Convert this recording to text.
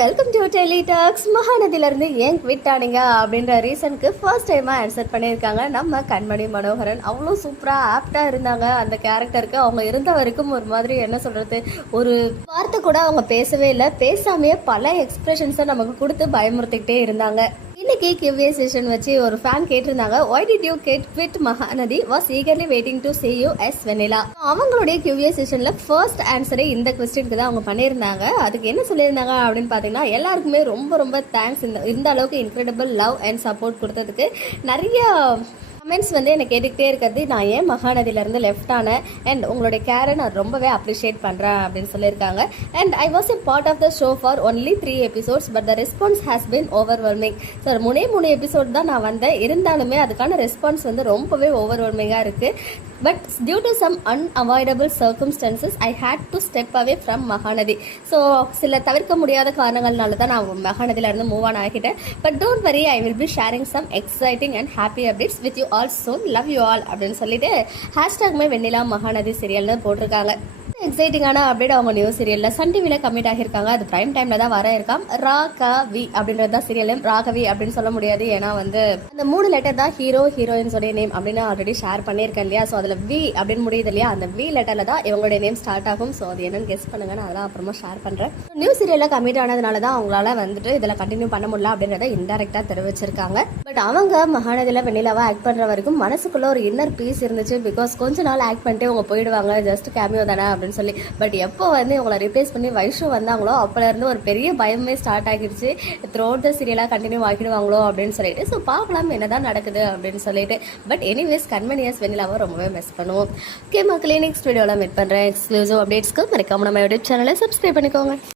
Welcome to Tele Talks. மகாநதியிலிருந்து ஏன் quit ஆனீங்க அப்படின்ற ரீசனுக்கு ஃபர்ஸ்ட் டைமாக ஆன்சர் பண்ணியிருக்காங்க நம்ம கண்மணி மனோகரன். அவ்வளோ சூப்பராக ஆப்டாக இருந்தாங்க அந்த கேரக்டருக்கு. அவங்க இருந்த வரைக்கும் ஒரு மாதிரி என்ன சொல்கிறது, ஒரு வார்த்தை கூட அவங்க பேசவே இல்லை. பேசாமையே பல எக்ஸ்பிரஷன்ஸை நமக்கு கொடுத்து பயமுறுத்திக்கிட்டே இருந்தாங்க. இன்னைக்கு கிவ்வே செஷன் வச்சு ஒரு ஃபேன் கேட்டிருந்தாங்க, why did you get quit Mahanadi was eagerly waiting to see you as வெண்ணிலா. அவங்களுடைய கிவ்வே செஷன்ல ஃபர்ஸ்ட் ஆன்சரே இந்த கொஸ்டினுக்கு தான் அவங்க பண்ணியிருந்தாங்க. அதுக்கு என்ன சொல்லியிருந்தாங்க அப்படின்னு பார்த்தீங்கன்னா, எல்லாருக்குமே ரொம்ப ரொம்ப தேங்க்ஸ் இந்த அளவுக்கு இன்க்ரெடிபிள் லவ் அண்ட் சப்போர்ட் கொடுத்ததுக்கு. நிறைய கமெண்ட்ஸ் வந்து என்னை கேட்டுக்கிட்டே இருக்கிறது, நான் ஏன் மகாநதியிலேருந்து லெஃப்ட் ஆனேன் அண்ட் உங்களுடைய கேரை நான் ரொம்பவே அப்ரிஷியேட் பண்ணுறேன் அப்படின்னு சொல்லியிருக்காங்க. And I was a part of the show for only 3 episodes but the response has been overwhelming. Sir 3 episode தான் நான் வந்தேன், இருந்தாலுமே அதுக்கான ரெஸ்பான்ஸ் வந்து ரொம்பவே ஓவர்வெல்மிங்காக இருக்குது. But due to some unavoidable circumstances I had to step away from Mahanadhi. So சில தவிர்க்க முடியாத காரணங்கள்னால தான் நான் மகாநதியிலேருந்து மூவ் ஆன் ஆகிட்டேன். But don't worry, I will be sharing some exciting and happy updates with you all soon. Love you all அப்படின்னு சொல்லிட்டு ஹேஷ்டாக்மே வெண்ணிலா மகாநதி சீரியல்னு போட்டிருக்காங்க. எக்ஸைட்டிங்கான அப்டேட் அவங்க நியூ சீரியலில் சன் டிவியில் கமிட் ஆகியிருக்காங்க. அது பிரைம் டைமில் தான் வர இருக்காம். ராகவி அப்படின்றது தான் சீரியல் நேம். ராகவி அப்படின்னு சொல்ல முடியாது, ஏன்னா வந்து அந்த 3 லெட்டர் தான் ஹீரோயின்ஸோடைய நேம் அப்படின்னு ஆல்ரெடி ஷேர் பண்ணியிருக்கேன் இல்லையா. ஸோ அதில் வி அப்படின்னு முடியுது இல்லையா, அந்த வி லெட்டரில் தான் இவங்களுடைய நேம் ஸ்டார்ட் ஆகும். ஸோ அது என்னன்னு கெஸ் பண்ணுங்க, நான் அதெல்லாம் அப்புறமா ஷேர் பண்ணுறேன். நியூ சீரியலில் கமிட் ஆனதுனால தான் அவங்களால வந்துட்டு இதில் கண்டினியூ பண்ண முடியல அப்படின்றத இன்டெரக்டாக தெரிவிச்சிருக்காங்க. பட் அவங்க மகாநதியில் வெண்ணிலாவை ஆக்ட் பண்ணுற வரைக்கும் மனசுக்குள்ள ஒரு இன்னர் பீஸ் இருந்துச்சு. பிகாஸ் கொஞ்ச நாள் ஆக்ட் பண்ணிட்டு அவங்க போயிடுவாங்க, ஜஸ்ட் கேமியோ தானே அப்படின்னு சொல்லி. பட் எப்போ வந்து இவங்களை ரிப்ளேஸ் பண்ணி வைஷு வந்தாங்களோ அப்போலேருந்து ஒரு பெரிய பயமே ஸ்டார்ட் ஆகிடுச்சு. த்ரூ அவுட் த சீரியலாக கண்டினியூ ஆகிடுவாங்களோ அப்படின்னு சொல்லிட்டு. ஸோ பார்க்கலாம் என்னதான் நடக்குது அப்படின்னு சொல்லிட்டு. பட் எனிவேஸ் கண்மணியஸ் வெண்ணிலாவை ரொம்பவே மிஸ் பண்ணுவோம். ஓகே மக்களே, நெக்ஸ்ட் வீடியோவில் மீட் பண்ணுறேன். எக்ஸ்க்ளூசிவ் அப்டேட்ஸ்க்கு மறக்காம நம்ம யூடியூப் சேனலை சப்ஸ்கிரைப் பண்ணிக்கோங்க.